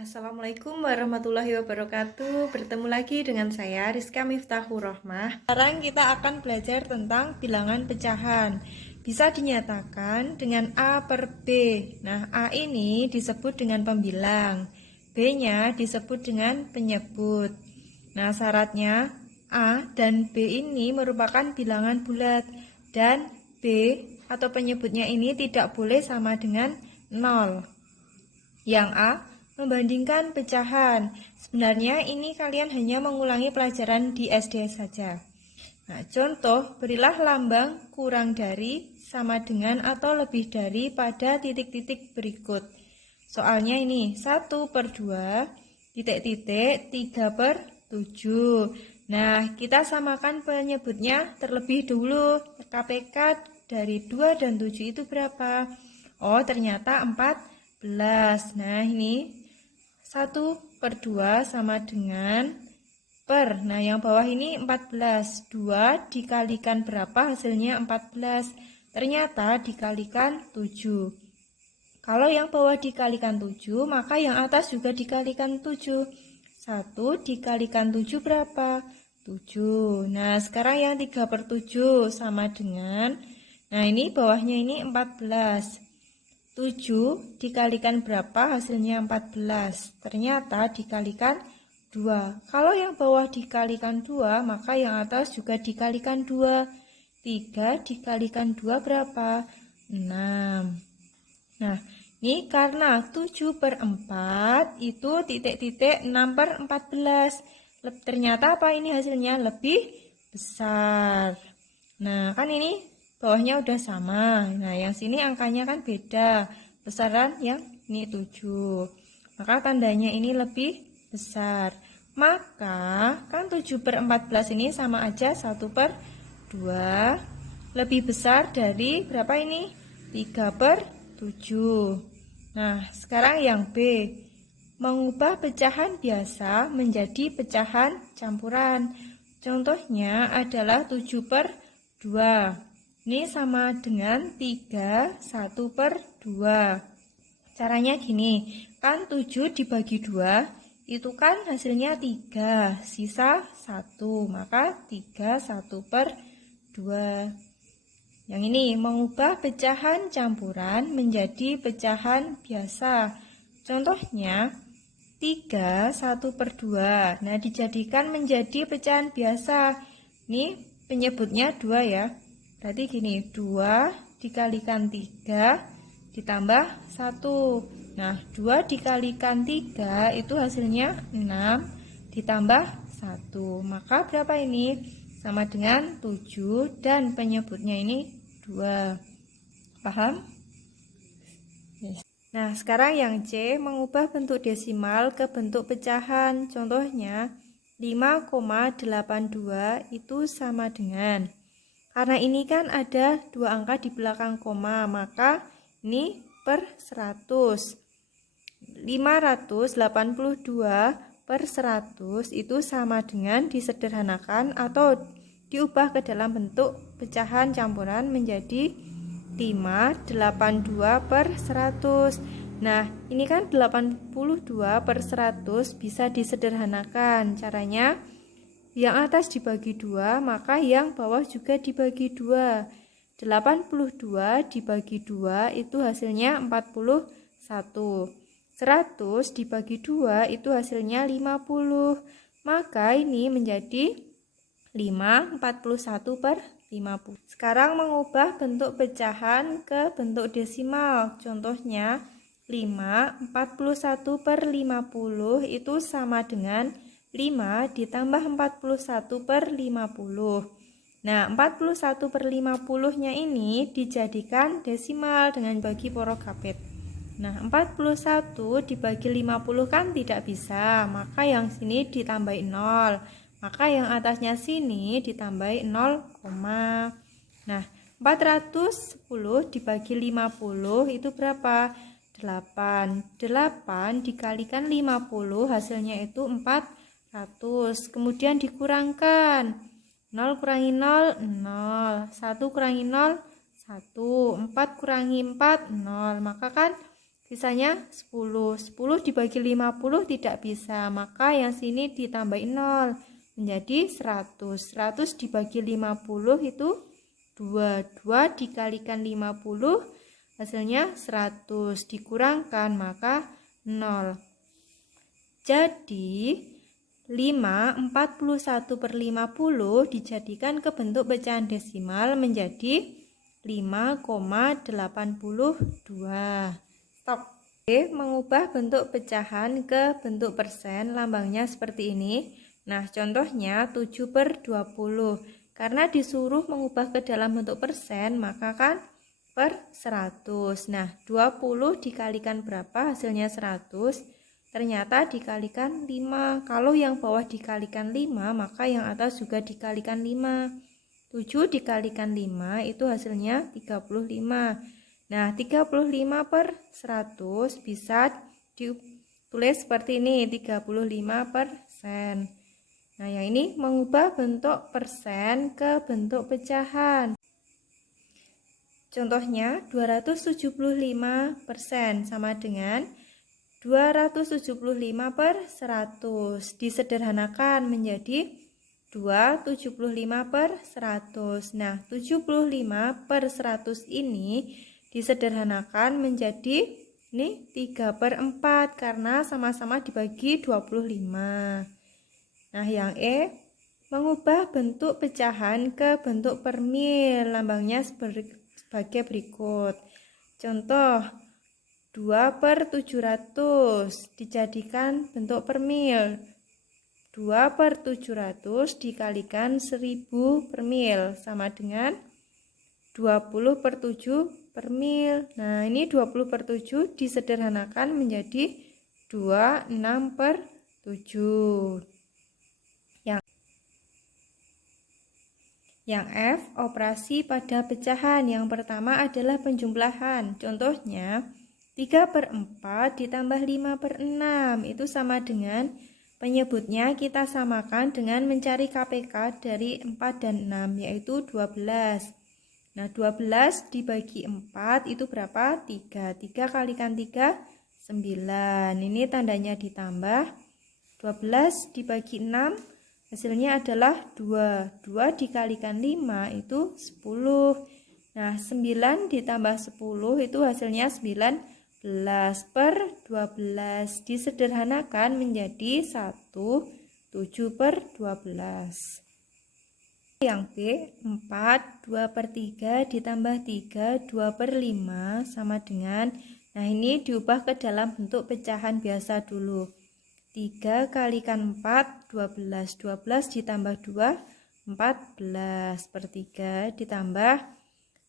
Assalamualaikum warahmatullahi wabarakatuh. Bertemu lagi dengan saya Rizka Miftahur Rohmah. Sekarang kita akan belajar tentang bilangan pecahan. Bisa dinyatakan dengan A per B. Nah, A ini disebut dengan pembilang, B-nya disebut dengan penyebut. Nah, syaratnya A dan B ini merupakan bilangan bulat dan B atau penyebutnya ini tidak boleh sama dengan 0. Yang A, membandingkan pecahan. Sebenarnya ini kalian hanya mengulangi pelajaran di SD saja. Nah, contoh, berilah lambang kurang dari, sama dengan, atau lebih dari pada titik-titik berikut. Soalnya ini 1/2, titik-titik 3/7. Nah, kita samakan penyebutnya terlebih dulu. KPK dari 2 dan 7 itu berapa? Oh, ternyata 14. Nah, ini 1/2 sama dengan per. Nah, yang bawah ini 14. 2 dikalikan berapa? Hasilnya 14. Ternyata dikalikan 7. Kalau yang bawah dikalikan 7, maka yang atas juga dikalikan 7. 1 dikalikan 7 berapa? 7. Nah, sekarang yang 3/7 sama dengan, nah ini bawahnya ini 14. 7 dikalikan berapa? Hasilnya 14. Ternyata dikalikan 2. Kalau yang bawah dikalikan 2, maka yang atas juga dikalikan 2. 3 dikalikan 2 berapa? 6. Nah, ini karena 7/4 itu titik-titik 6/14. Ternyata apa ini hasilnya? Lebih besar. Nah, kan ini bawahnya udah sama. Nah, yang sini angkanya kan beda. Besaran yang ini 7. Maka tandanya ini lebih besar. Maka kan 7/14 ini sama aja 1/2. Lebih besar dari berapa ini? 3/7. Nah, sekarang yang B. Mengubah pecahan biasa menjadi pecahan campuran. Contohnya adalah 7/2. Ini sama dengan 3, 1/2. Caranya gini, kan 7 dibagi 2, itu kan hasilnya 3, sisa 1, maka 3, 1/2. Yang ini, mengubah pecahan campuran menjadi pecahan biasa. Contohnya, 3, 1/2. Nah, dijadikan menjadi pecahan biasa. Ini penyebutnya 2 ya. Berarti gini, 2 dikalikan 3 ditambah 1. Nah, 2 dikalikan 3 itu hasilnya 6 ditambah 1. Maka berapa ini? Sama dengan 7 dan penyebutnya ini 2. Paham? Nah, sekarang yang C, mengubah bentuk desimal ke bentuk pecahan. Contohnya, 5,82 itu sama dengan, karena ini kan ada 2 angka di belakang koma, maka ini per 100. 582/100 itu sama dengan disederhanakan atau diubah ke dalam bentuk pecahan campuran menjadi 582/100. Nah, ini kan 82/100 bisa disederhanakan. Caranya, yang atas dibagi 2, maka yang bawah juga dibagi 2. 82 dibagi 2 itu hasilnya 41. 100 dibagi 2 itu hasilnya 50. Maka ini menjadi 5/41/50. Sekarang mengubah bentuk pecahan ke bentuk desimal. Contohnya 5/41/50 itu sama dengan 5 ditambah 41/50. Nah, 41/50-nya ini dijadikan desimal dengan bagi porokapit. Nah, 41 dibagi 50 kan tidak bisa, maka yang sini ditambahin 0. Maka yang atasnya sini ditambahin 0, nah, 410 dibagi 50 itu berapa? 8. 8 dikalikan 50 hasilnya itu 400. Kemudian dikurangkan. 0 kurangi 0, 0. 1 kurangi 0, 1. 4 kurangi 4, 0. Maka kan Sisanya 10. 10 dibagi 50 tidak bisa, maka yang sini ditambahin 0 menjadi 100. 100 dibagi 50 itu 2. 2 dikalikan 50 hasilnya 100, dikurangkan maka 0. Jadi 41/50 dijadikan ke bentuk pecahan desimal menjadi 5,82. Stop. Oke, mengubah bentuk pecahan ke bentuk persen, lambangnya seperti ini. Nah, contohnya 7/20. Karena disuruh mengubah ke dalam bentuk persen, maka kan per 100. Nah, 20 dikalikan berapa? Hasilnya 100. Ternyata dikalikan 5. Kalau yang bawah dikalikan 5, maka yang atas juga dikalikan 5. 7 dikalikan 5 itu hasilnya 35. Nah, 35/100 bisa ditulis seperti ini, 35%. Nah, yang ini mengubah bentuk persen ke bentuk pecahan. Contohnya 275% sama dengan 275/100. Disederhanakan menjadi 275/100. Nah, 75/100 ini disederhanakan menjadi ini 3/4 karena sama-sama dibagi 25. Nah, yang E mengubah bentuk pecahan ke bentuk per mil, lambangnya sebagai berikut. Contoh 2/700 dijadikan bentuk per mil. 2/700 dikalikan 1000 per mil sama dengan 20/7 per mil. Nah, ini 20/7 disederhanakan menjadi 26/7. Yang F, operasi pada pecahan. Yang pertama adalah penjumlahan. Contohnya 3/4 ditambah 5/6 itu sama dengan, penyebutnya kita samakan dengan mencari KPK dari 4 dan 6, yaitu 12. Nah, 12 dibagi 4 itu berapa? 3. 3 kalikan 3, 9. Ini tandanya ditambah. 12 dibagi 6, hasilnya adalah 2. 2 dikalikan 5 itu 10. Nah, 9 ditambah 10 itu hasilnya 19/12. Disederhanakan menjadi 1, 7/12. Yang B, 4, 2/3 ditambah 3, 2/5 sama dengan, nah ini diubah ke dalam bentuk pecahan biasa dulu. 3 kalikan 4, 12. 12 ditambah 2, 14/3 ditambah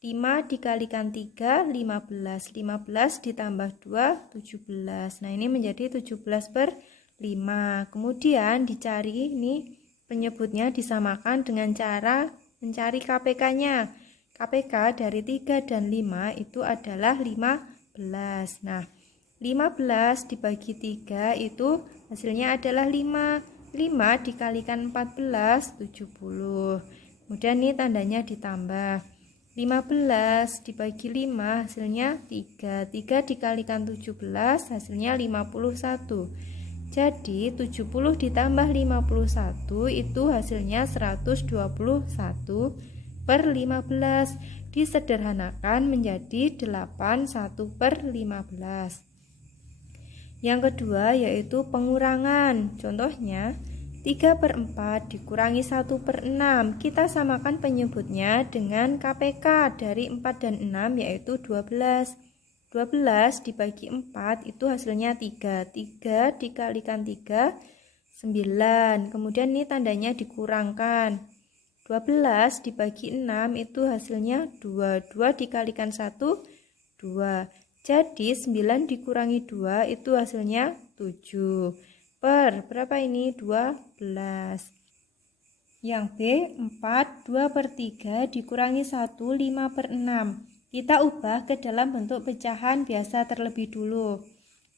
5 dikalikan 3, 15. 15 ditambah 2, 17. Nah, ini menjadi 17/5. Kemudian dicari ini penyebutnya disamakan dengan cara mencari KPK-nya. KPK dari 3 dan 5 itu adalah 15. Nah, 15 dibagi 3 itu hasilnya adalah 5. 5 dikalikan 14, 70. Kemudian ini tandanya ditambah. 15 dibagi 5 hasilnya 3. 3 dikalikan 17 hasilnya 51. Jadi 70 ditambah 51 itu hasilnya 121/15. Disederhanakan menjadi 81/15. Yang kedua yaitu pengurangan. Contohnya 3/4 dikurangi 1/6. Kita samakan penyebutnya dengan KPK dari 4 dan 6 yaitu 12. 12 dibagi 4 itu hasilnya 3. 3 dikalikan 3, 9. Kemudian ini tandanya dikurangkan. 12 dibagi 6 itu hasilnya 2. 2 dikalikan 1, 2. Jadi 9 dikurangi 2 itu hasilnya 7. Per berapa ini? 12. Yang B, 4, 2/3 dikurangi 1, 5/6. Kita ubah ke dalam bentuk pecahan biasa terlebih dulu.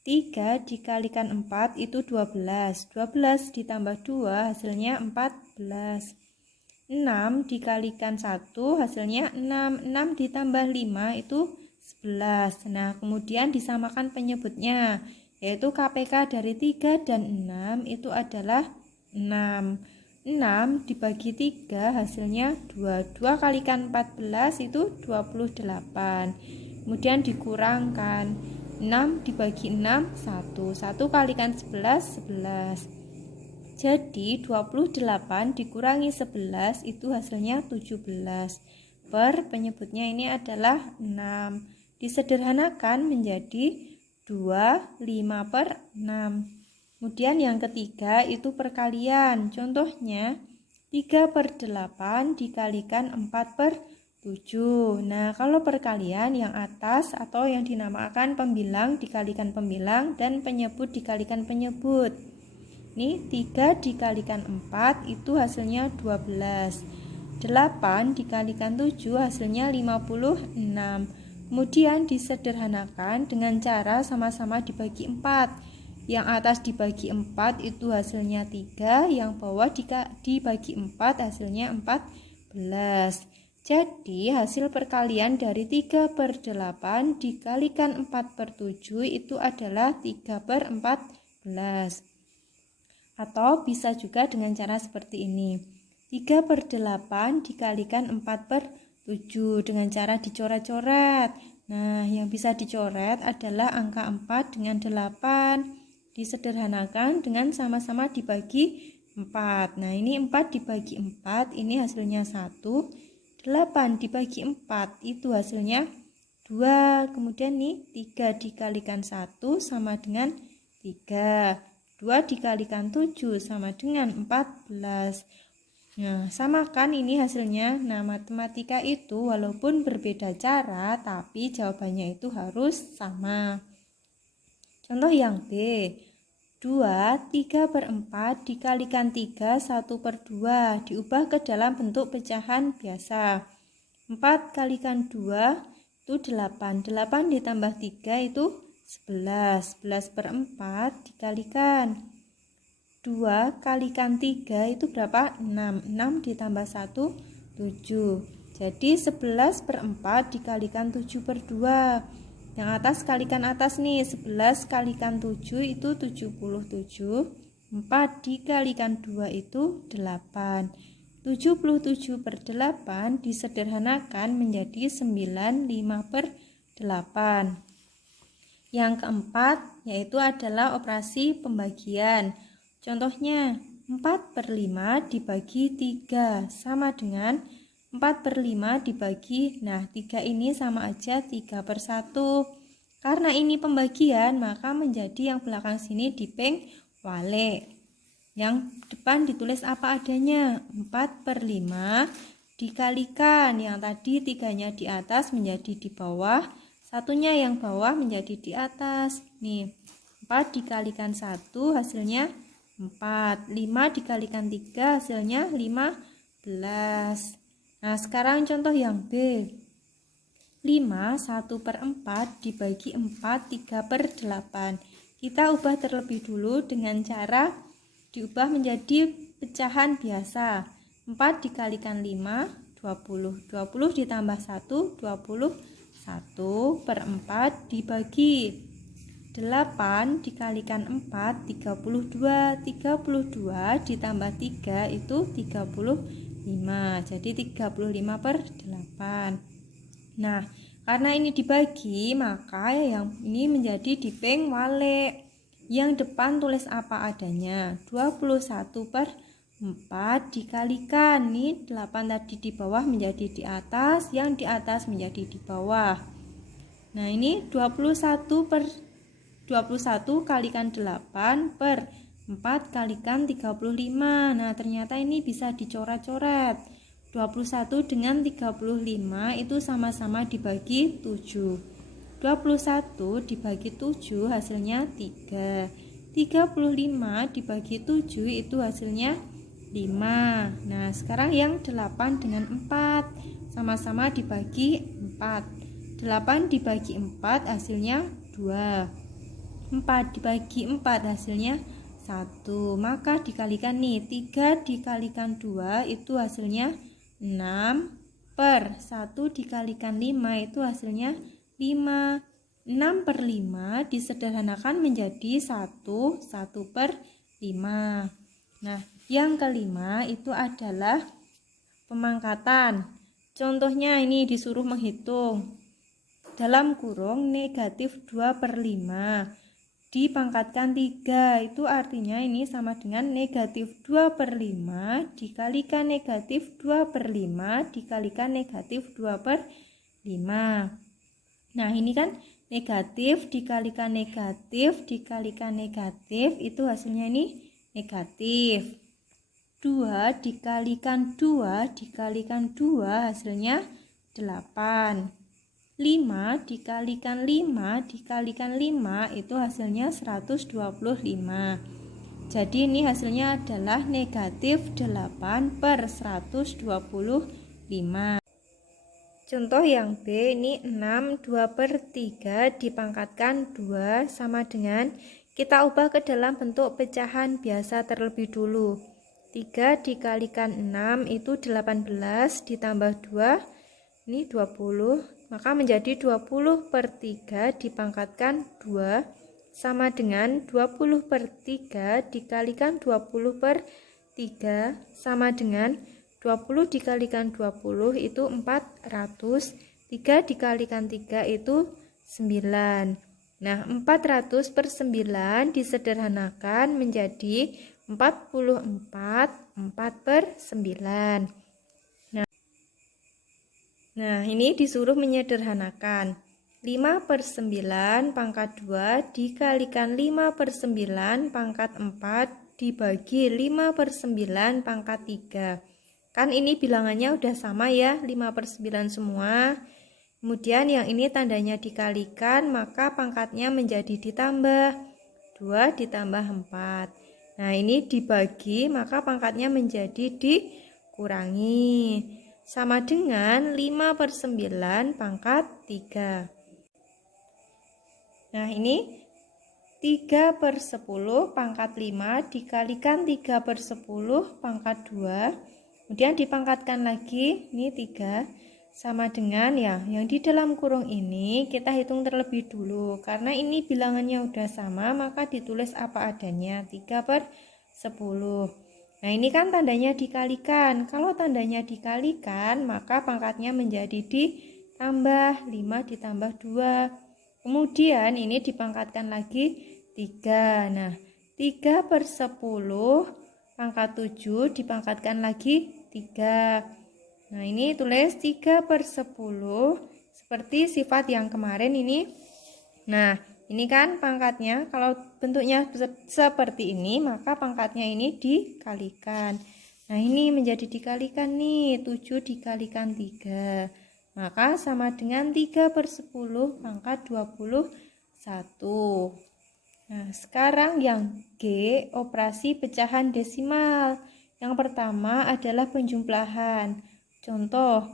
3 dikalikan 4 itu 12. 12 ditambah 2 hasilnya 14. 6 dikalikan 1 hasilnya 6. 6 ditambah 5 itu 11. Nah, kemudian disamakan penyebutnya, yaitu KPK dari 3 dan 6 itu adalah 6. 6 dibagi 3 hasilnya 2. 2 kalikan 14 itu 28. Kemudian dikurangkan 6 dibagi 6 1. 1 kalikan 11 11. Jadi 28 dikurangi 11 itu hasilnya 17. Per penyebutnya ini adalah 6. Disederhanakan menjadi 2, 5 per 6. Kemudian yang ketiga itu perkalian. Contohnya 3 per 8 dikalikan 4 per 7. Nah, kalau perkalian yang atas atau yang dinamakan pembilang dikalikan pembilang dan penyebut dikalikan penyebut. Ini 3 dikalikan 4 itu hasilnya 12. 8 dikalikan 7 hasilnya 56. Kemudian disederhanakan dengan cara sama-sama dibagi 4. Yang atas dibagi 4 itu hasilnya 3, yang bawah dibagi 4 hasilnya 14. Jadi hasil perkalian dari 3 per 8 dikalikan 4 per 7 itu adalah 3 per 14. Atau bisa juga dengan cara seperti ini. 3 per 8 dikalikan 4 per 7 dengan cara dicoret-coret. Nah, yang bisa dicoret adalah angka 4 dengan 8. Disederhanakan dengan sama-sama dibagi 4. Nah, ini 4 dibagi 4, ini hasilnya 1. 8 dibagi 4, itu hasilnya 2. Kemudian nih, 3 dikalikan 1 sama dengan 3. 2 dikalikan 7 sama dengan 14. Nah, samakan ini hasilnya. Nah, matematika itu walaupun berbeda cara, tapi jawabannya itu harus sama. Contoh yang B. 2, 3 per 4 dikalikan 3, 1 per 2. Diubah ke dalam bentuk pecahan biasa. 4 kalikan 2 itu 8. 8 ditambah 3 itu 11. 11 per 4 dikalikan 2 kalikan 3 itu berapa? 6. 6 ditambah 1, 7. Jadi 11 per 4 dikalikan 7 per 2. Yang atas kalikan atas nih. 11 kalikan 7 itu 77. 4 dikalikan 2 itu 8. 77 per 8 disederhanakan menjadi 9, 5 per 8. Yang keempat yaitu adalah operasi pembagian. Contohnya 4 per 5 dibagi 3 sama dengan 4 per 5 dibagi, nah 3 ini sama aja 3 per 1. Karena ini pembagian maka menjadi yang belakang sini dipeng wale. Yang depan ditulis apa adanya, 4 per 5 dikalikan yang tadi 3-nya di atas menjadi di bawah, satunya yang bawah menjadi di atas. Nih 4 dikalikan 1 hasilnya 4. 5 dikalikan 3 hasilnya 15. Nah, sekarang contoh yang B. 5, 1 per 4 dibagi 4, 3 per 8. Kita ubah terlebih dulu dengan cara diubah menjadi pecahan biasa. 4 dikalikan 5, 20. 20 ditambah 1, 21 per 4 dibagi 8 dikalikan 4, 32. 32 ditambah 3 itu 35. Jadi 35 per 8. Nah, karena ini dibagi, maka yang ini menjadi dipeng wale. Yang depan tulis apa adanya. 21 per 4 dikalikan. Nih 8 tadi di bawah menjadi di atas, yang di atas menjadi di bawah. Nah, ini 21 kalikan 8 per 4 kalikan 35. Nah, ternyata ini bisa dicoret-coret. 21 dengan 35 itu sama-sama dibagi 7. 21 dibagi 7 hasilnya 3. 35 dibagi 7 itu hasilnya 5. Nah, sekarang yang 8 dengan 4 sama-sama dibagi 4. 8 dibagi 4 hasilnya 2. 4 dibagi 4 hasilnya 1. Maka dikalikan nih, 3 dikalikan 2 itu hasilnya 6 per 1 dikalikan 5 itu hasilnya 5. 6/5 disederhanakan menjadi 1/5. Nah, yang kelima itu adalah pemangkatan. Contohnya ini disuruh menghitung. Dalam kurung negatif 2/5 dipangkatkan 3, itu artinya ini sama dengan negatif 2/5 dikalikan negatif 2/5 dikalikan negatif 2/5. Nah, ini kan negatif dikalikan negatif dikalikan negatif, itu hasilnya ini negatif. 2 dikalikan 2 dikalikan 2 hasilnya 8. 5 dikalikan 5 dikalikan 5 itu hasilnya 125. Jadi ini hasilnya adalah negatif 8/125. Contoh yang B ini 6 2/3 dipangkatkan 2 sama dengan, kita ubah ke dalam bentuk pecahan biasa terlebih dulu. 3 dikalikan 6 itu 18 ditambah 2 ini 20, maka menjadi 20/3 dipangkatkan 2 sama dengan 20/3 dikalikan 20/3 sama dengan 20 dikalikan 20 itu 400, 3 dikalikan 3 itu 9. Nah, 400/9 disederhanakan menjadi 44 4/9. Nah, ini disuruh menyederhanakan. 5/9 pangkat 2 dikalikan 5/9 pangkat 4 dibagi 5/9 pangkat 3. Kan ini bilangannya udah sama ya, 5/9 semua. Kemudian yang ini tandanya dikalikan, maka pangkatnya menjadi ditambah. 2 ditambah 4. Nah, ini dibagi, maka pangkatnya menjadi dikurangi. Sama dengan 5/9 pangkat 3. Nah, ini 3/10 pangkat 5 dikalikan 3/10 pangkat 2. Kemudian dipangkatkan lagi, ini 3 sama dengan ya, yang di dalam kurung ini kita hitung terlebih dulu. Karena ini bilangannya udah sama, maka ditulis apa adanya, 3/10. Nah, ini kan tandanya dikalikan. Kalau tandanya dikalikan, maka pangkatnya menjadi ditambah, 5 ditambah 2. Kemudian ini dipangkatkan lagi 3. Nah, 3/10 pangkat 7 dipangkatkan lagi 3. Nah, ini tulis 3/10 seperti sifat yang kemarin ini. Nah, ini kan pangkatnya, kalau bentuknya seperti ini, maka pangkatnya ini dikalikan. Nah, ini menjadi dikalikan nih, 7 dikalikan 3. Maka sama dengan 3/10 pangkat 21. Nah, sekarang yang G, operasi pecahan desimal. Yang pertama adalah penjumlahan. Contoh,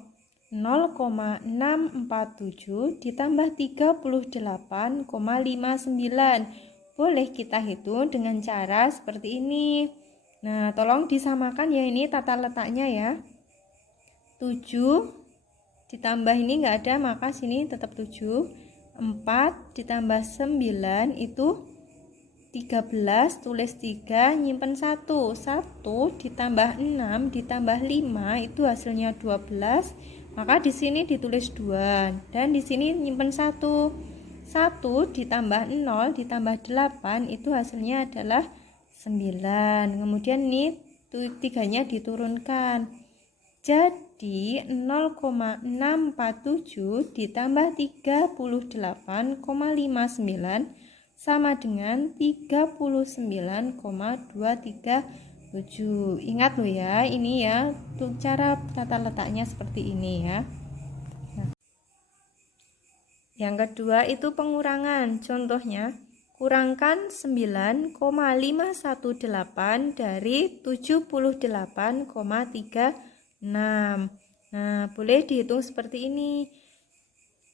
0,647 ditambah 38,59. Boleh kita hitung dengan cara seperti ini. Nah, tolong disamakan ya, ini tata letaknya ya. 7 ditambah ini enggak ada, maka sini tetap 7. 4 ditambah 9 itu 13, tulis 3, nyimpen 1. 1 ditambah 6 ditambah 5 itu hasilnya 12. Maka di sini ditulis 2 dan di sini nyimpen 1. 1 ditambah 0 ditambah 8 itu hasilnya adalah 9. Kemudian ini 3-nya diturunkan. Jadi 0,647 ditambah 38,59 sama dengan 39,237. Ingat loh ya, ini ya untuk cara tata letaknya seperti ini ya. Nah, yang kedua itu pengurangan. Contohnya, kurangkan 9,518 dari 78,36. Nah, boleh dihitung seperti ini.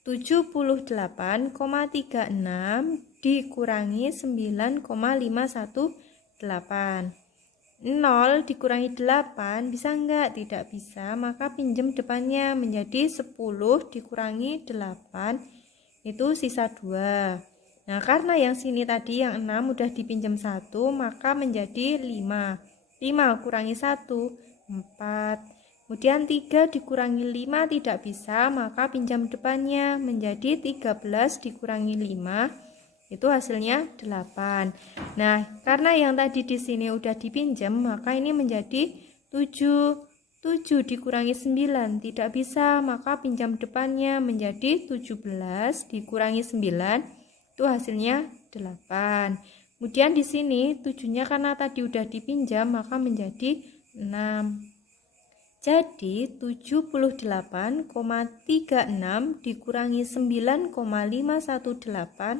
78,36 dikurangi 9,518. 0 dikurangi 8 bisa enggak? Tidak bisa, maka pinjam depannya menjadi 10 dikurangi 8 itu sisa 2. Nah, karena yang sini tadi yang 6 udah dipinjam 1, maka menjadi 5. 5 kurangi 1, 4. Kemudian 3 dikurangi 5 tidak bisa, maka pinjam depannya menjadi 13 dikurangi 5, itu hasilnya 8. Nah, karena yang tadi di sini udah dipinjam, maka ini menjadi 7. 7 dikurangi 9 tidak bisa, maka pinjam depannya menjadi 17 dikurangi 9, itu hasilnya 8. Kemudian di sini 7-nya karena tadi udah dipinjam, maka menjadi 6. Jadi 78,36 dikurangi 9,518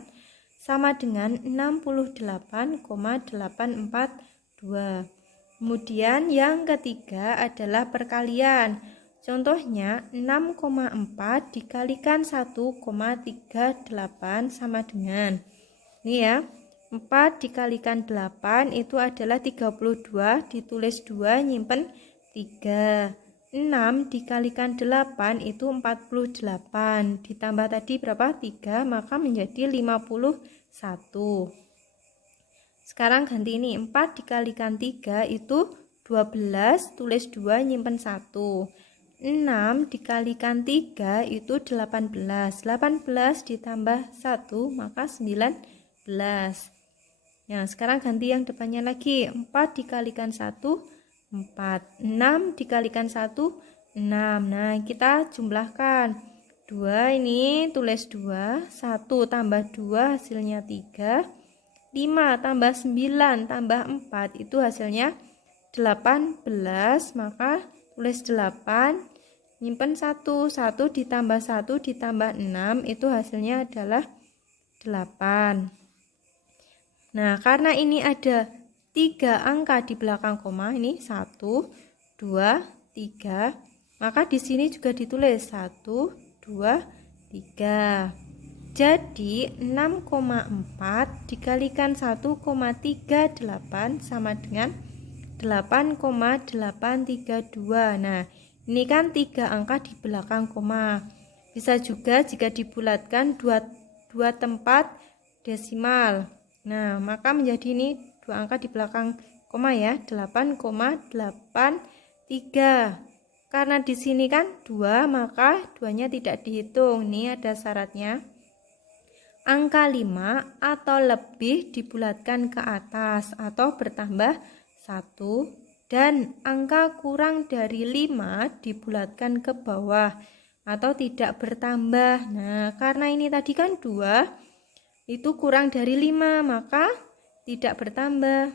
sama dengan 68,842. Kemudian yang ketiga adalah perkalian. Contohnya 6,4 dikalikan 1,38 sama dengan, ini ya, 4 dikalikan 8 itu adalah 32, ditulis 2, nyimpen 3. 6 dikalikan 8 itu 48, ditambah tadi berapa? 3, maka menjadi 51. Sekarang ganti ini, 4 dikalikan 3 itu 12, tulis 2, nyimpen 1. 6 dikalikan 3 itu 18. 18 ditambah 1 maka 19. Nah, sekarang ganti yang depannya lagi. 4 dikalikan 1, 4. 6 dikalikan 1, 6. Nah, kita jumlahkan. 2 ini tulis 2, 1 tambah 2 hasilnya 3. 5 tambah 9 tambah 4 itu hasilnya 18, maka tulis 8, nyimpen 1, 1 ditambah 1 ditambah 6 itu hasilnya adalah 8. Nah, karena ini ada 3 angka di belakang koma, ini 1, 2, 3, maka di sini juga ditulis 1, 2, 3. Jadi 6,4 dikalikan 1,38 sama dengan 8,832. Nah, ini kan 3 angka di belakang koma. Bisa juga jika dibulatkan 2 tempat desimal. Nah, maka menjadi ini 2 angka di belakang koma ya, 8,83. Karena di sini kan 2, maka 2-nya tidak dihitung. Ini ada syaratnya. Angka 5 atau lebih dibulatkan ke atas atau bertambah 1, dan angka kurang dari 5 dibulatkan ke bawah atau tidak bertambah. Nah, karena ini tadi kan 2, itu kurang dari 5, maka tidak bertambah.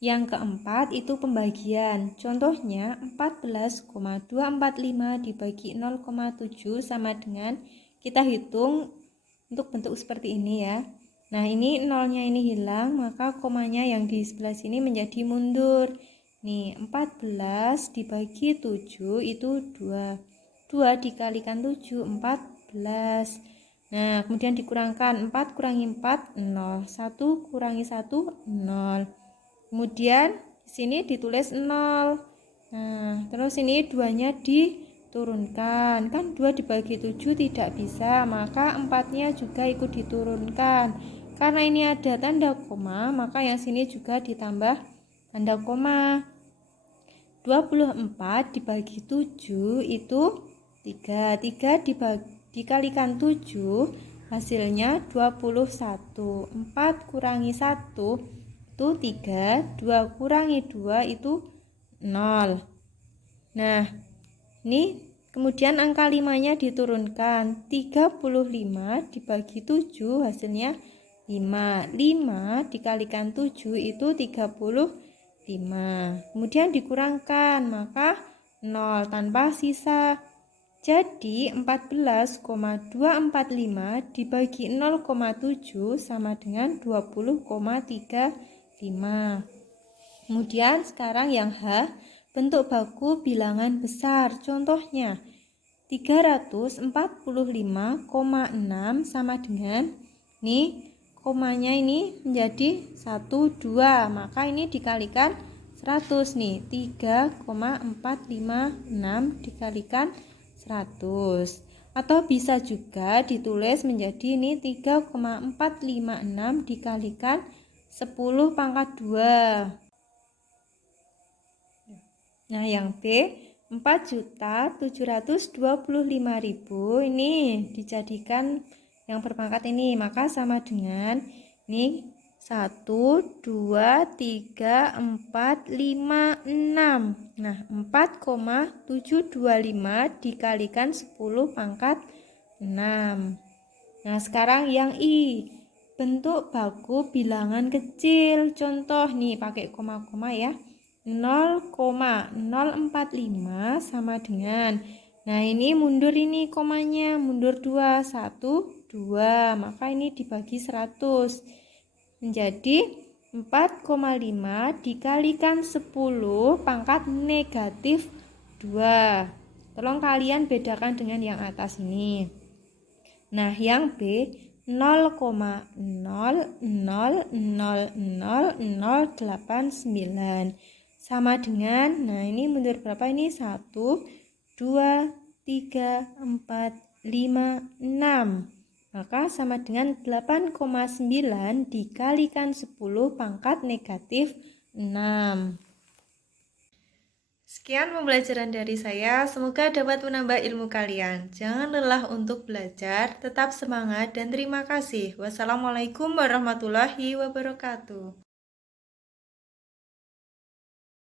Yang keempat itu pembagian. Contohnya 14,245 dibagi 0,7 sama dengan, kita hitung untuk bentuk seperti ini ya. Nah, ini nolnya ini hilang, maka komanya yang di sebelah sini menjadi mundur. Nih, 14 dibagi 7 itu 2. 2 dikalikan 7, 14. Nah, kemudian dikurangkan 4 kurangi 4, 0. 1 kurangi 1, 0. Kemudian di sini ditulis 0. Nah, terus ini 2-nya diturunkan. Kan 2 dibagi 7 tidak bisa, maka 4-nya juga ikut diturunkan. Karena ini ada tanda koma, maka yang sini juga ditambah tanda koma. 24 dibagi 7 itu 3. 3 dikalikan 7 hasilnya 21. 4 kurangi 1 itu 3, 2 kurangi 2 itu 0. Nah, ini kemudian angka 5-nya diturunkan. 35 dibagi 7 hasilnya 5. 5 dikalikan 7 itu 35. Kemudian dikurangkan, maka 0 tanpa sisa. Jadi 14,245 dibagi 0,7 sama dengan 20,35. Kemudian sekarang yang H, bentuk baku bilangan besar. Contohnya 345,6 sama dengan, nih komanya ini menjadi 1, 2, maka ini dikalikan 100 nih, 3,456 dikalikan 100. Atau bisa juga ditulis menjadi ini 3,456 dikalikan 10 pangkat 2. Nah, yang B 4.725.000 ini dijadikan yang berpangkat ini, maka sama dengan ini 1, 2, 3, 4, 5, 6. Nah, 4,725 dikalikan 10 pangkat 6. Nah, sekarang yang I. Bentuk baku bilangan kecil. Contoh nih, pakai koma-koma ya. 0,045 sama dengan. Nah, ini mundur ini komanya, mundur 2, 1, 2. Maka ini dibagi 100. Menjadi 4,5 dikalikan 10 pangkat negatif 2. Tolong kalian bedakan dengan yang atas ini. Nah, yang B 0,000089 sama dengan, nah ini mundur berapa ini? 1, 2, 3, 4, 5, 6. Maka sama dengan 8,9 dikalikan 10 pangkat negatif 6. Sekian pembelajaran dari saya, semoga dapat menambah ilmu kalian. Jangan lelah untuk belajar, tetap semangat dan terima kasih. Wassalamualaikum warahmatullahi wabarakatuh.